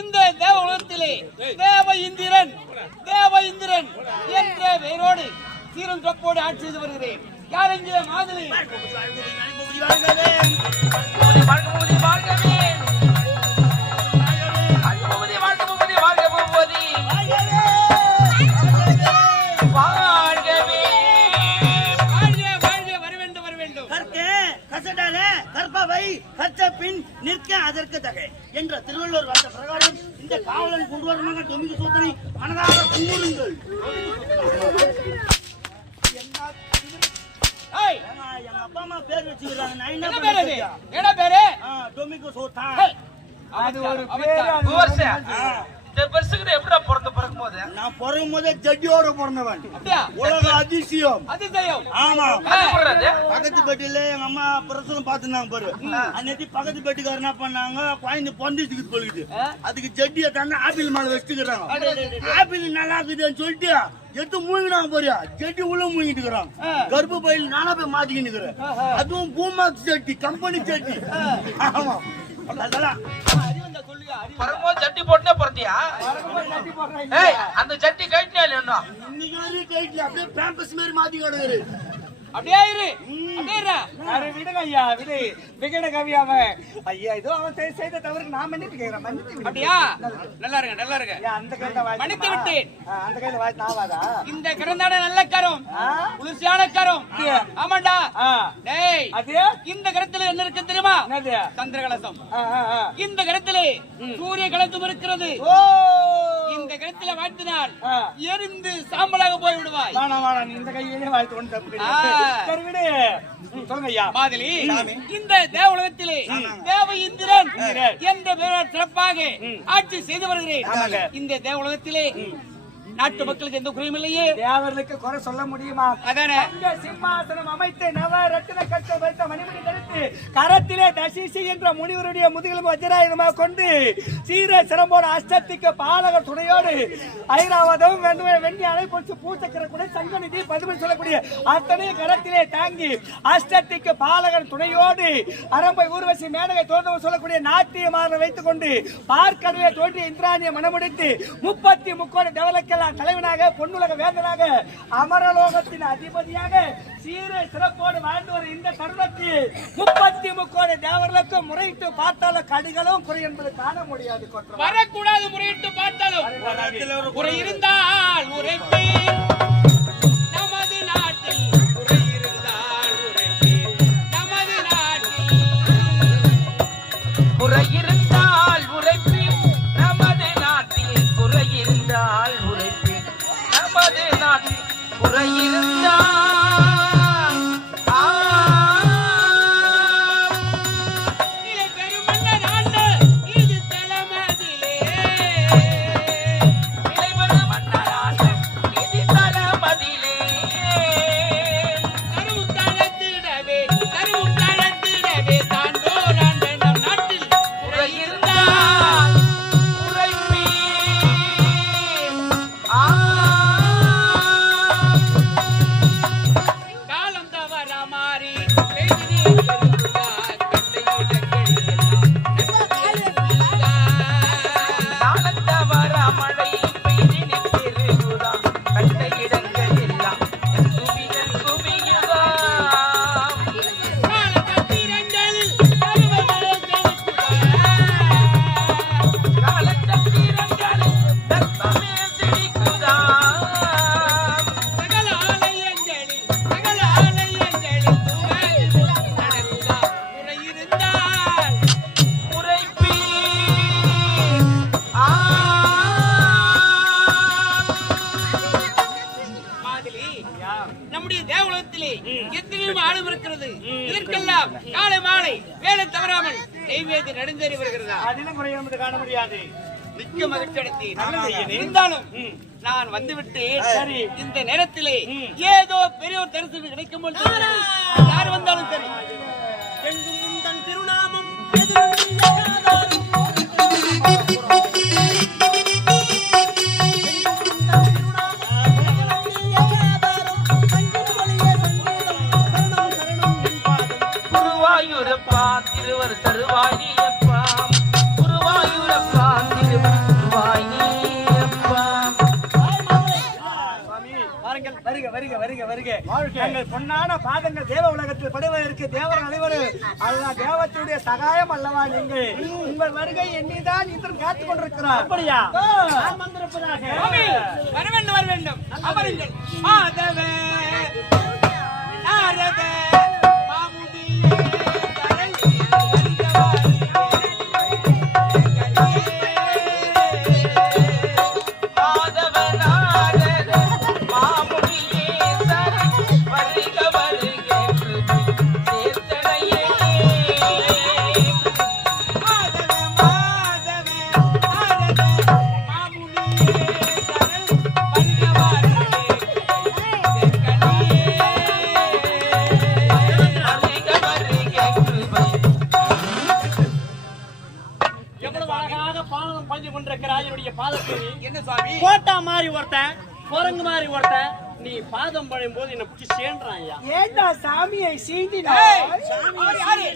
இந்த தேவ உலகத்திலே தேவ இந்திரன் என்ற பெயரோடு சீரும் தொப்போடு ஆட்சி செய்து வருகிறேன். யார் என்கிற மாதிரி நிற்க அதற்கு தகை என்ற திருவள்ளுவர் வார்த்தை பிரகாரம் இந்த காவலன் கொண்டு வரமாக டொமினிக் சோதனை மனதாக கூறுங்கள். எங்க அப்பா அம்மா பேர் வச்சுக்கிறாங்க. நான் என்ன பேரு? டொமினிக் சோதா. அது ஒரு பேரு. பிறக்கும் போதே ஜட்டியோட பிறந்தவன். உலக அதிசயம். ஆமா. பக்கத்து பெட்டில எங்க அம்மா பிரசவம் பாத்துனாங்க பாரு. அன்னைக்கு பக்கத்து பெட்டிக்கார என்ன பண்ணாங்க, குழந்தை பொந்திச்சுக்கு போயிடுது. அதுக்கு ஜட்டியை தானே ஆப்பிள் மேல வச்சுக்கிறாங்க. ஆப்பிள் நல்லா இருக்குதுன்னு சொல்லிட்டு எடுத்து மூழ்கினாங்க பாரு. ஜட்டி உள்ள மூழ்கிட்டு இருக்கிறாங்க. கர்ப்ப பையில நானா போய் மாட்டிக்கிட்டு இருக்கிறேன். அதுவும் பூமாக்ஸ் ஜட்டி, கம்பெனி ஜட்டி. ஆமா. ஜட்டி போட்டே பிறந்தியா? அந்த ஜட்டி கைட்டினா இன்னைக்கு அப்படியே பேம்பஸ் மாதிரி மாத்தி கிடக்குது. அப்படியே விடுங்க ஐயா, விடு விகட கவியாம ஐயா, இதோ அவன் செய்த தவறுக்கு நான் மன்னிப்பு கேட்கிறேன். மன்னித்து அப்படியா? நல்லா இருங்க. அந்த கையில மன்னித்து விட்டேன். அந்த கையில வாய் நாவாதா? இந்த கிடந்தாட நல்ல கரம், குளிர்ச்சியான கரம். ஆமாண்டா. டேய், அது இந்த கரத்துல என்ன இருக்கு தெரியுமா? சந்திர கலசம். இந்த கரத்துல சூரிய கலசம் இருக்கிறது. இந்த கரத்துல வாழ்த்தினால் எரிந்து சாம்பலாக போய் விடுவாய். இந்த கையிலே வாழ்த்து ஒன்று தப்பு. மாதலி, இந்த தேவ உலகத்திலே தேவ இந்திரன் என்ற பெயரால் சிறப்பாக ஆட்சி செய்து வருகிறேன். இந்த தேவ உலகத்திலே நாட்டு மக்களுக்கு எந்த குறையும் இல்லையே. தேவர்களுக்கு குறை சொல்ல முடியுமா? அதானே. சிம்மாசனம் அமைத்து நவ ரத்தின கற்கள் வைத்த மணிமணி தரித்து கரத்திலே தசிசி என்ற முனிவருடைய முதுகிலும் வஜ்ராயுதமாக கொண்டு சீர சிரம்போடு அஷ்டத்திக்கு பாலகர் துணையோடு ஐராவதம் வெண்ணி அலைப்பொழிச்சு பூச்சக்கர கூட சங்கநிதி பதுமை சொல்லக்கூடிய அத்தனை கரத்திலே தாங்கி அஷ்டத்திக்கு பாலகர் துணையோடு அரம்பை ஊர்வசி மேனகை தோன்றவர் சொல்லக்கூடிய நாட்டியமாக வைத்துக் கொண்டு பார்க்கடலே தோன்றிய இந்திராணிய மனமுடித்து 33 தேவலக்கெல்லாம் தலைவனாக பொன்னுலக வேந்தனாக அமரலோகத்தின் அதிபதியாக சீர சிறப்போடு வாழ்ந்து வரும் இந்த தருணத்தில் 33 தேவர்களுக்கு முறையிட்டு பார்த்தாலும் கடிகளும் குறை என்பது காண முடியாது. வரக்கூடாது. முறையிட்டு பார்த்தாலும் குறை இருந்தால் உரைப்பேன். நமது நாட்டில் குறை இருந்தால் உரைப்பேன். நமது நாட்டில் குறை இருந்தால் உரைப்பேன். நமது நாட்டில் குறை இருந்தால் உரைப்பேன். நமது நாட்டில் குறை இருந்தால் நம்முடைய தேவலோகத்திலே எத்தனையும் ஆளும் இருக்கிறது. இதற்கெல்லாம் காலை மாலை வேலை தவறாமல் நெய்வேதி நடந்தேறி வருகிறதா? அதிலும் குறை என்பது காண முடியாது. மிக்க மகிழ்ச்சி அடைத்தேன். இருந்தாலும் நான் வந்துவிட்டேன். இந்த நேரத்திலே ஏதோ பெரிய ஒரு தரிசனம் கிடைக்கும் போது யார் வந்தாலும் சரி, எங்கும் தன் திருநாமம் திருவர் தருவாயப்பா, குருவாயூரப்பா, திருவர் வருக வருக. எங்கள் பொன்னான பாதங்கள் தேவ உலகத்தில் படுவதற்கு தேவர் அனைவரும் அதுதான் தேவத்துடைய சகாயம் அல்லவா நீங்கள். உங்கள் வருகை எண்ணிதான் இந்திரன் காத்துக் கொண்டிருக்கிறார். அப்படியா? வந்திருப்பதாக. வர வேண்டும் வர வேண்டும். அமருங்கள். மாதவே நாரதே மாமுனியே தரல் என்ன சுவாமி கோட்டா மாதிரி ஒருத்தன் குரங்கு மாதிரி ஒருத்தன் நீ பாதம் பழையும் போது என்ன பிடிச்சி சேர்றான். ஏண்டா சாமியை சீண்டினா அவர் யாரு?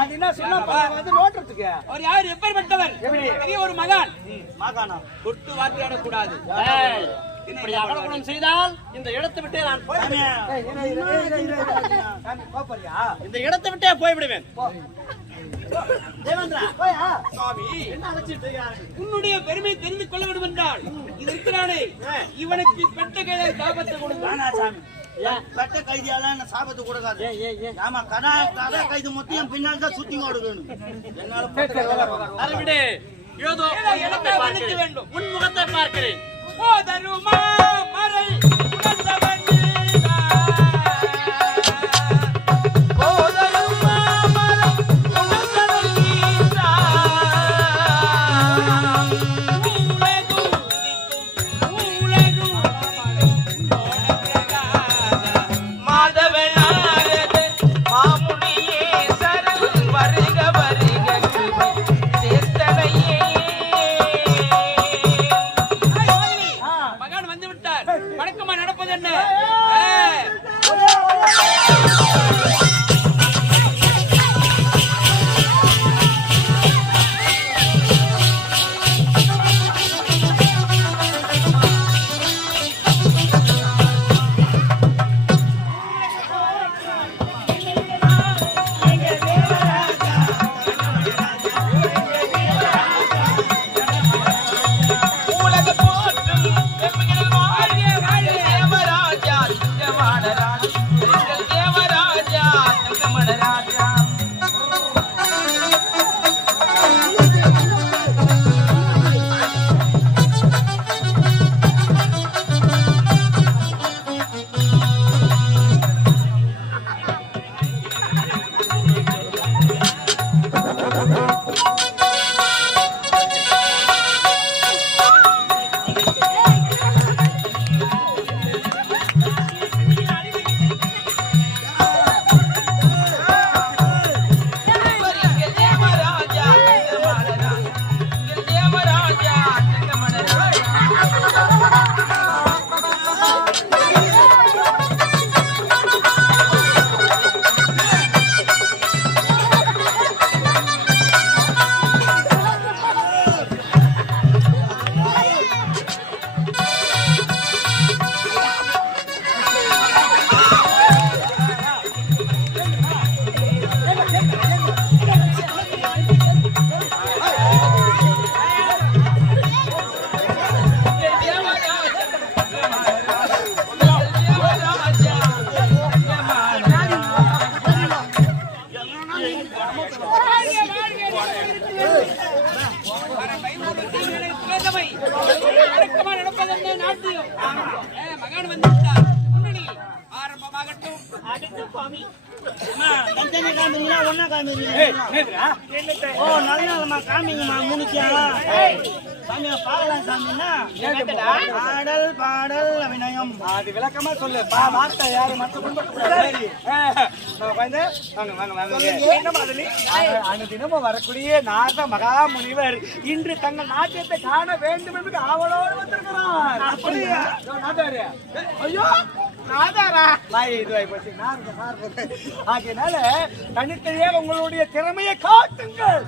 அது என்ன சொன்னா வந்து நோட்டுறதுக்கு அவர் யாரு? எப்பேற்பட்டவர்? பெரிய ஒரு மகான். மாகாணம் தொட்டு வார்த்தையாட கூடாது. இப்படி அகலகுணம் செய்தால் இந்த இடத்தை விட்டே நான் இந்த இடத்தை விட்டே போய்விடுவேன். உன்னுடைய பெருமை தெரிந்து கொள்ள வேண்டும் என்றால் இது இருக்கிறானே இவனுக்கு பெற்ற கையில சாபத்தை கொடுத்தான். பெட்ட கைதியால சாபத்தை கொடுக்காது. ஆமா கடை கைது மொத்தம் பின்னால் தான் சுத்தி ஓடுவேணும். அதை விடு. ஏதோ வேண்டும். உன் முகத்தை பார்க்கிறேன். போதருமா மறை உணர்ந்தவன் மகான் வந்து முன்னணியில் ஆரம்பமாகட்டும். தனித்தனி காமிங்களா ஒன்னா காமிங்களா? ஓ நல்ல காமிங்கம்மா முனிச்சா சாமி பாடலாம் சாமின்னா பாடல் பாடல் அபிநயம். அது விளக்கமா சொல்லு. வார்த்தை யாரு மற்ற தினமும் வரக்கூடிய நாத மகா முனிவர் இன்று தங்கள் நாட்டியத்தை காண வேண்டும் என்று ஆவலோடு வந்திருக்கிறார். அப்படியா? ஐயோ ஆகையினால தனித்தனியே உங்களுடைய திறமையை காட்டுங்கள்.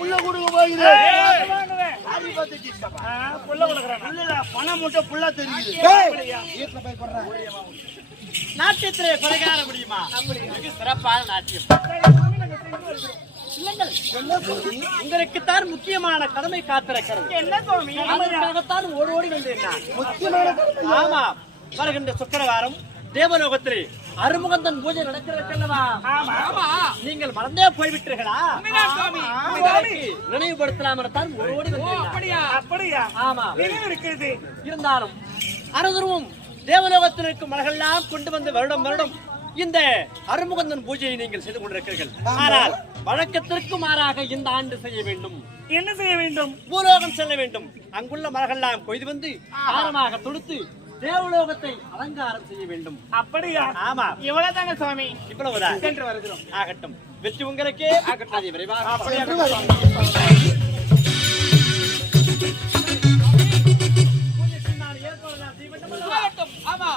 புள்ள கொடுக்க போகிறேன் வாங்குவேன். ஹாப்பி பர்த்டே சித்தப்பா புள்ள கொடுக்குறேன். இல்லடா பணம் மட்டும் புல்லா தெரியுது நாட்டியத்திலே பரிகார முடியுமா? மிக சிறப்பான நாட்டியம். இல்லங்கள், உங்களுக்குத்தான் முக்கியமான கடமை காத்திருக்கிறது. என்ன சுவாமி? அதற்காகத்தான் ஓடி ஓடி வந்தேன் நான். ஆமா, வருகின்ற சுக்கிரவாரம் தேவலோகத்திலே அருமுகந்தன் பூஜை நடக்கிறதல்லவா? ஆமா நீங்கள் மறந்தே போய்விட்டீர்களா? உண்மைதான் சுவாமி. நினைவுபடுத்தலாம் தான் ஓடி ஓடி வந்தேன். அப்படியா? அப்படியா? ஆமா, நினைவு இருக்கிறது. இருந்தாலும் அருதுருவும் தேவலோகத்தில் இருக்கும் மலர்களெல்லாம் கொண்டு வந்து வருடம் வருடம் இந்த அருமுகந்தன் பூஜையை நீங்கள் செய்து கொண்டிருக்கிறீர்கள். ஆனால் வழக்கத்திற்கு மாறாக இந்த ஆண்டு செய்ய வேண்டும். என்ன செய்ய வேண்டும்? பூலோகம் செல்ல வேண்டும். அங்குள்ள மலர்களெல்லாம் கொய்து வந்து ஆரமாக தொடுத்து தேவலோகத்தை அலங்காரம் செய்ய வேண்டும். அப்படியா? ஆமா, இவ்வளவு தாங்க சுவாமி. இவ்வளவுதான். சென்று வருகிறோம். ஆகட்டும், வெற்றி உங்களுக்கே. ஆகட்டும், அதை விரைவாக ஆமா